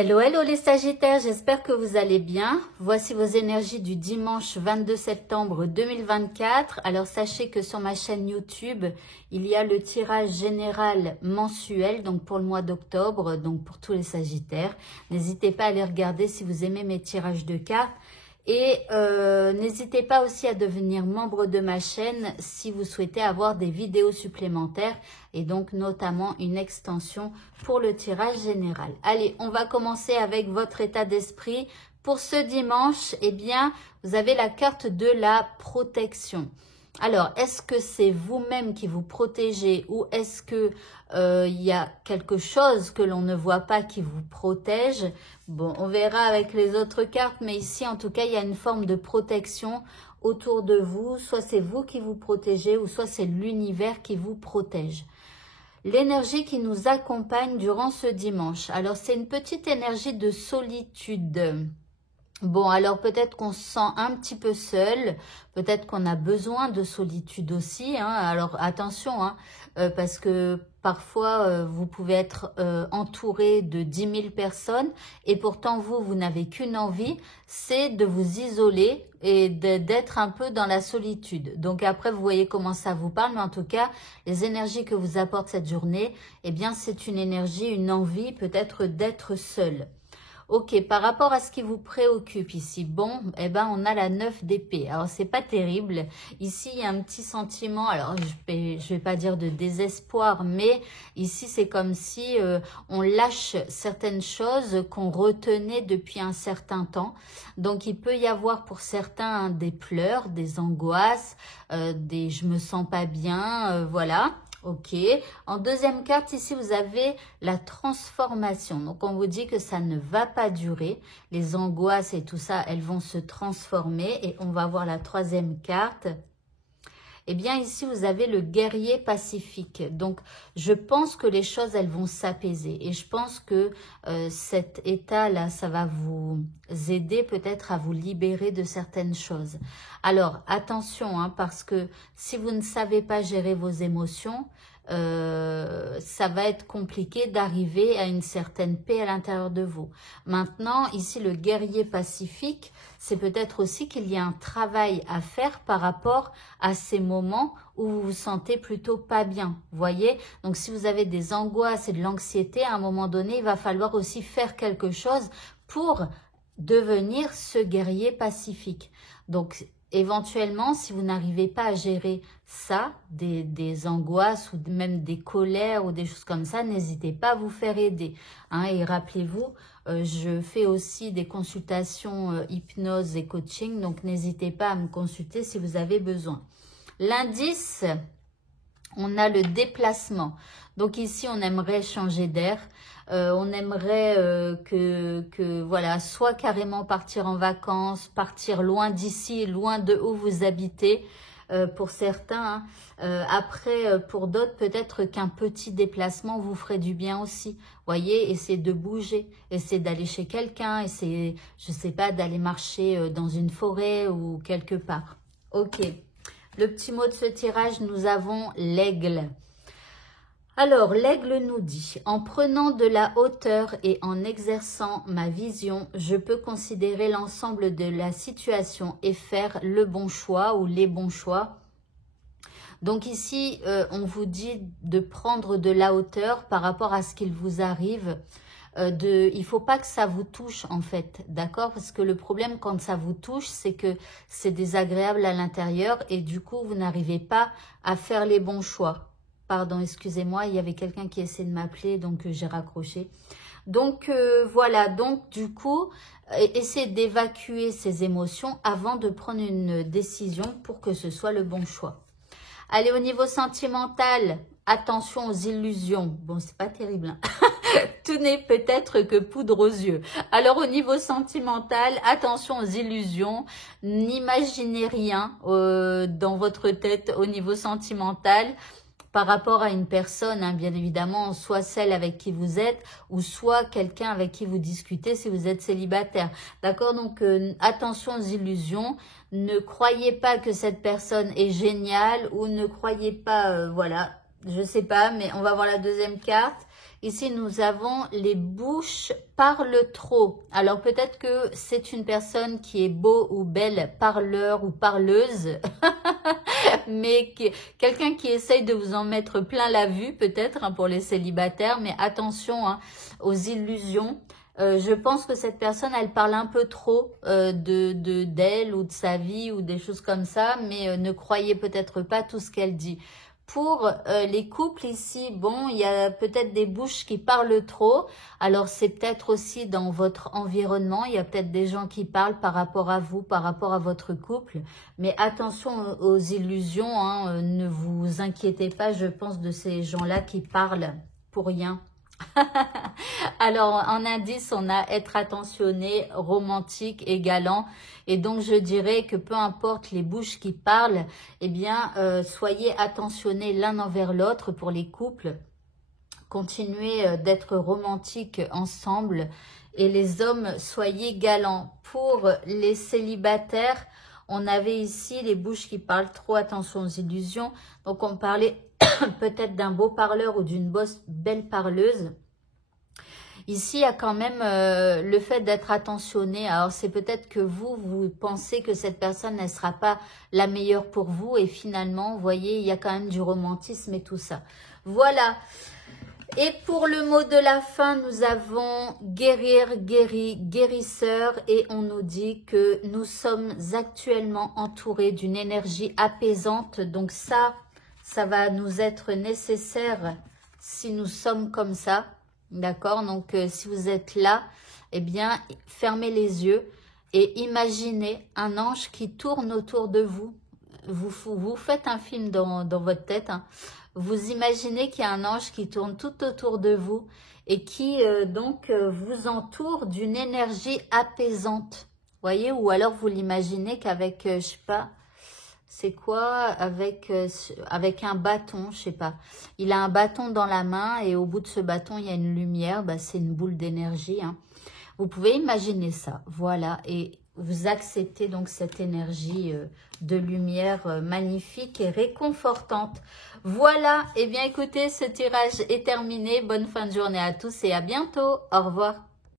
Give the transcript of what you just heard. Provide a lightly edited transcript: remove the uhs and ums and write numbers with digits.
Hello, hello les Sagittaires, j'espère que vous allez bien. Voici vos énergies du dimanche 22 septembre 2024. Alors sachez que sur ma chaîne YouTube, il y a le tirage général mensuel, donc pour le mois d'octobre, donc pour tous les Sagittaires. N'hésitez pas à aller regarder si vous aimez mes tirages de cartes. Et n'hésitez pas aussi à devenir membre de ma chaîne si vous souhaitez avoir des vidéos supplémentaires et donc notamment une extension pour le tirage général. Allez, on va commencer avec votre état d'esprit. Pour ce dimanche, eh bien, vous avez la carte de la protection. Alors, est-ce que c'est vous-même qui vous protégez ou est-ce que il y a quelque chose que l'on ne voit pas qui vous protège? Bon, on verra avec les autres cartes, mais ici, en tout cas, il y a une forme de protection autour de vous. Soit c'est vous qui vous protégez ou soit c'est l'univers qui vous protège. L'énergie qui nous accompagne durant ce dimanche. Alors, c'est une petite énergie de solitude. Bon, alors peut-être qu'on se sent un petit peu seul, peut-être qu'on a besoin de solitude aussi, hein. Alors attention, hein, parce que parfois vous pouvez être entouré de 10 000 personnes et pourtant vous n'avez qu'une envie, c'est de vous isoler et d'être un peu dans la solitude. Donc après, vous voyez comment ça vous parle, mais en tout cas, les énergies que vous apporte cette journée, eh bien c'est une énergie, une envie peut-être d'être seul. Ok, par rapport à ce qui vous préoccupe ici, bon, eh ben on a la 9 d'épée. Alors c'est pas terrible. Ici il y a un petit sentiment. Alors je vais pas dire de désespoir, mais ici c'est comme si on lâche certaines choses qu'on retenait depuis un certain temps. Donc il peut y avoir pour certains des pleurs, des angoisses, des je me sens pas bien, voilà. Ok, en deuxième carte ici vous avez la transformation, donc on vous dit que ça ne va pas durer, les angoisses et tout ça elles vont se transformer et on va voir la troisième carte. Eh bien ici vous avez le guerrier pacifique, donc je pense que les choses elles vont s'apaiser et je pense que cet état là ça va vous aider peut-être à vous libérer de certaines choses. Alors attention hein, parce que si vous ne savez pas gérer vos émotions, ça va être compliqué d'arriver à une certaine paix à l'intérieur de vous. Maintenant, ici, le guerrier pacifique, c'est peut-être aussi qu'il y a un travail à faire par rapport à ces moments où vous vous sentez plutôt pas bien. Vous voyez? Donc, si vous avez des angoisses et de l'anxiété, à un moment donné, il va falloir aussi faire quelque chose pour devenir ce guerrier pacifique. Donc, éventuellement, si vous n'arrivez pas à gérer ça, des angoisses ou même des colères ou des choses comme ça, n'hésitez pas à vous faire aider. Hein, et rappelez-vous, je fais aussi des consultations hypnose et coaching, donc n'hésitez pas à me consulter si vous avez besoin. L'indice, on a le déplacement. Donc ici, on aimerait changer d'air. On aimerait voilà, soit carrément partir en vacances, partir loin d'ici, loin de où vous habitez, pour certains. Hein. Après, pour d'autres, peut-être qu'un petit déplacement vous ferait du bien aussi. Voyez, essayez de bouger, essayez d'aller chez quelqu'un, essayez, je sais pas, d'aller marcher dans une forêt ou quelque part. Ok. Le petit mot de ce tirage, nous avons l'aigle. Alors, l'aigle nous dit, en prenant de la hauteur et en exerçant ma vision, je peux considérer l'ensemble de la situation et faire le bon choix ou les bons choix. Donc ici, on vous dit de prendre de la hauteur par rapport à ce qu'il vous arrive. Il ne faut pas que ça vous touche en fait, d'accord? Parce que le problème quand ça vous touche, c'est que c'est désagréable à l'intérieur et du coup, vous n'arrivez pas à faire les bons choix. Pardon, excusez-moi, il y avait quelqu'un qui essayait de m'appeler, donc j'ai raccroché. Donc voilà, donc du coup, essayez d'évacuer ces émotions avant de prendre une décision pour que ce soit le bon choix. Allez, au niveau sentimental, attention aux illusions. Bon, c'est pas terrible, hein. Tout n'est peut-être que poudre aux yeux. Alors, au niveau sentimental, attention aux illusions. N'imaginez rien dans votre tête au niveau sentimental par rapport à une personne, hein, bien évidemment, soit celle avec qui vous êtes ou soit quelqu'un avec qui vous discutez si vous êtes célibataire. D'accord? Donc, attention aux illusions. Ne croyez pas que cette personne est géniale ou ne croyez pas, voilà, je sais pas, mais on va voir la deuxième carte. Ici, nous avons les bouches parlent trop. Alors, peut-être que c'est une personne qui est beau ou belle, parleur ou parleuse, mais quelqu'un qui essaye de vous en mettre plein la vue, peut-être, hein, pour les célibataires. Mais attention hein, aux illusions. Je pense que cette personne, elle parle un peu trop d'elle ou de sa vie ou des choses comme ça, mais ne croyez peut-être pas tout ce qu'elle dit. Pour les couples ici, bon, il y a peut-être des bouches qui parlent trop. Alors, c'est peut-être aussi dans votre environnement. Il y a peut-être des gens qui parlent par rapport à vous, par rapport à votre couple. Mais attention aux illusions, hein, ne vous inquiétez pas, je pense, de ces gens-là qui parlent pour rien. Alors, en indice, on a être attentionné, romantique et galant. Et donc, je dirais que peu importe les bouches qui parlent, eh bien, soyez attentionnés l'un envers l'autre pour les couples. Continuez d'être romantiques ensemble. Et les hommes, soyez galants. Pour les célibataires, on avait ici les bouches qui parlent trop, attention aux illusions. Donc, on parlait peut-être d'un beau parleur ou d'une belle parleuse. Ici, il y a quand même le fait d'être attentionné. Alors, c'est peut-être que vous pensez que cette personne ne sera pas la meilleure pour vous. Et finalement, vous voyez, il y a quand même du romantisme et tout ça. Voilà. Et pour le mot de la fin, nous avons guérir, guéri, guérisseur. Et on nous dit que nous sommes actuellement entourés d'une énergie apaisante. Donc ça va nous être nécessaire si nous sommes comme ça. D'accord? Donc, si vous êtes là, eh bien, fermez les yeux et imaginez un ange qui tourne autour de vous. Vous faites un film dans votre tête. Hein. Vous imaginez qu'il y a un ange qui tourne tout autour de vous et qui, vous entoure d'une énergie apaisante. Voyez? Ou alors, vous l'imaginez qu'avec, je sais pas, c'est quoi avec un bâton, je sais pas. Il a un bâton dans la main et au bout de ce bâton, il y a une lumière. Bah, c'est une boule d'énergie. Hein. Vous pouvez imaginer ça. Voilà. Et vous acceptez donc cette énergie de lumière magnifique et réconfortante. Voilà. Eh bien, écoutez, ce tirage est terminé. Bonne fin de journée à tous et à bientôt. Au revoir.